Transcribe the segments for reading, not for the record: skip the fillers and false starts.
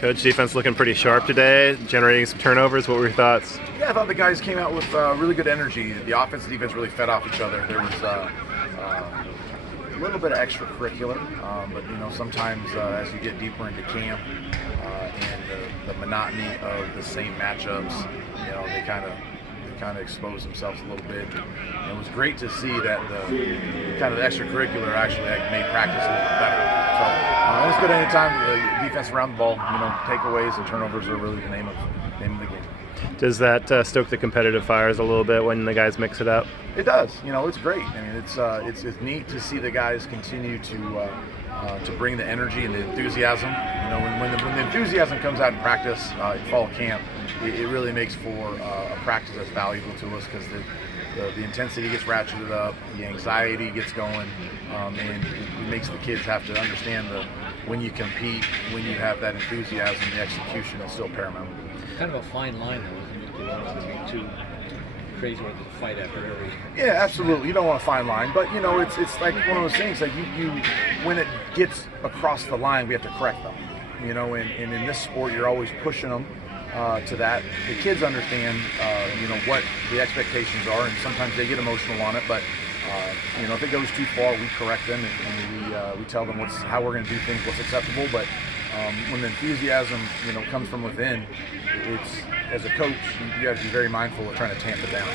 Coach, defense looking pretty sharp today, generating some turnovers. What were your thoughts? Yeah, I thought the guys came out with really good energy. The offense and defense really fed off each other. There was a little bit of extracurricular, but sometimes as you get deeper into camp and the monotony of the same matchups, they kind of expose themselves a little bit. And it was great to see that the kind of the extracurricular actually made practice a little bit better. So it's good anytime the defense around the ball. Takeaways and turnovers are really the name of the game. Does that stoke the competitive fires a little bit when the guys mix it up? It does. It's great. I mean, it's neat to see the guys continue to bring the energy and the enthusiasm. When the enthusiasm comes out in practice in fall camp, it really makes for a practice that's valuable to us because the intensity gets ratcheted up, the anxiety gets going, and it makes the kids have to understand that when you compete, when you have that enthusiasm, the execution is still paramount. Kind of a fine line, though, isn't it? You don't want to be too crazy with the fight after every. Yeah, absolutely. You don't want a fine line, but it's like one of those things. Like you when it gets across the line, we have to correct them. And in this sport, you're always pushing them to that. The kids understand, what the expectations are, and sometimes they get emotional on it. But if it goes too far, we correct them and we tell them how we're going to do things, what's acceptable. But when the enthusiasm, comes from within, it's as a coach, you have to be very mindful of trying to tamp it down.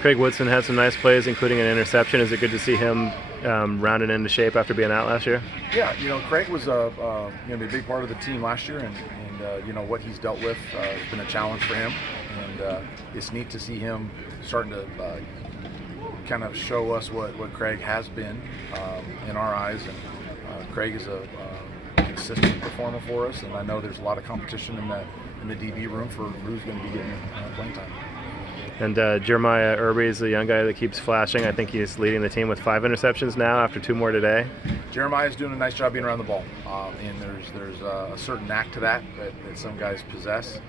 Craig Woodson had some nice plays, including an interception. Is it good to see him rounded into shape after being out last year? Yeah, Craig was a big part of the team last year, and what he's dealt with has been a challenge for him, and it's neat to see him starting to kind of show us what Craig has been in our eyes. And Craig is a consistent performer for us, and I know there's a lot of competition in the DB room for who's going to be getting playing time. And Jeremiah Irby is the young guy that keeps flashing. I think he's leading the team with 5 interceptions now after 2 more today. Jeremiah's doing a nice job being around the ball, and there's a certain knack to that some guys possess.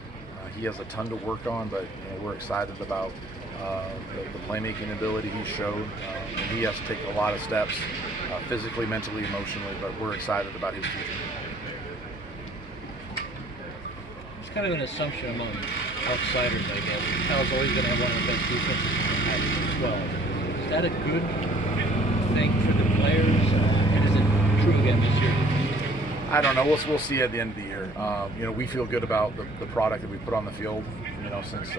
He has a ton to work on, but we're excited about the playmaking ability he showed. And he has to take a lot of steps, physically, mentally, emotionally, but we're excited about his future. It's kind of an assumption among outsiders, I guess. Cal's always going to have one of the best defenses in the Pac-12. Is that a good thing for the players, and is it true again this year? I don't know. We'll see at the end of the year. We feel good about the product that we put on the field. Since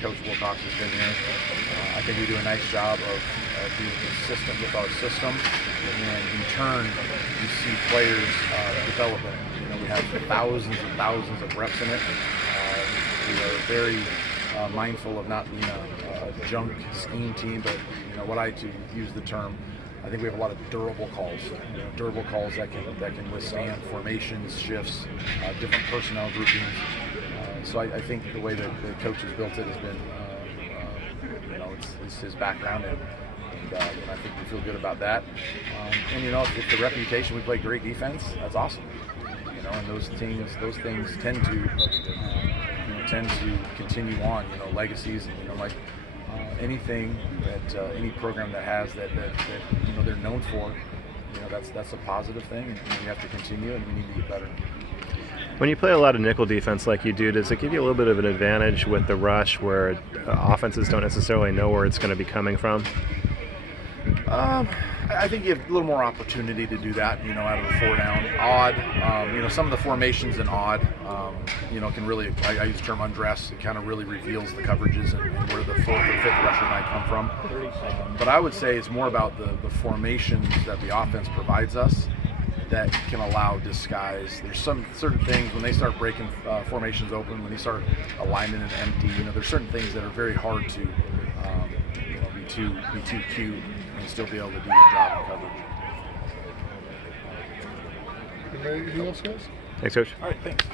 Coach Wilcox has been here, I think we do a nice job of being consistent with our system, and in turn, you see players developing. We have thousands and thousands of reps in it. We are very mindful of not being a junk scheme team, but what I to use the term. I think we have a lot of durable calls, durable calls that can withstand formations, shifts, different personnel groupings. So I think the way that the coach has built it has been, it's his background, and I think we feel good about that. And if the reputation, we play great defense, that's awesome. And those things tend to continue on. Legacies, and like. Anything that any program that has that they're known for, that's a positive thing, and we have to continue, and we need to get better. When you play a lot of nickel defense like you do, does it give you a little bit of an advantage with the rush where offenses don't necessarily know where it's going to be coming from? I think you have a little more opportunity to do that, out of the 4 down. Odd, some of the formations in odd, can really, I use the term undress, it kind of really reveals the coverages and where the 4th or 5th rusher might come from. But I would say it's more about the formations that the offense provides us that can allow disguise. There's some certain things when they start breaking formations open, when they start alignment and empty, there's certain things that are very hard to be too cute and still be able to do your job in coverage. Anything else, guys? Thanks, Coach. All right, thanks.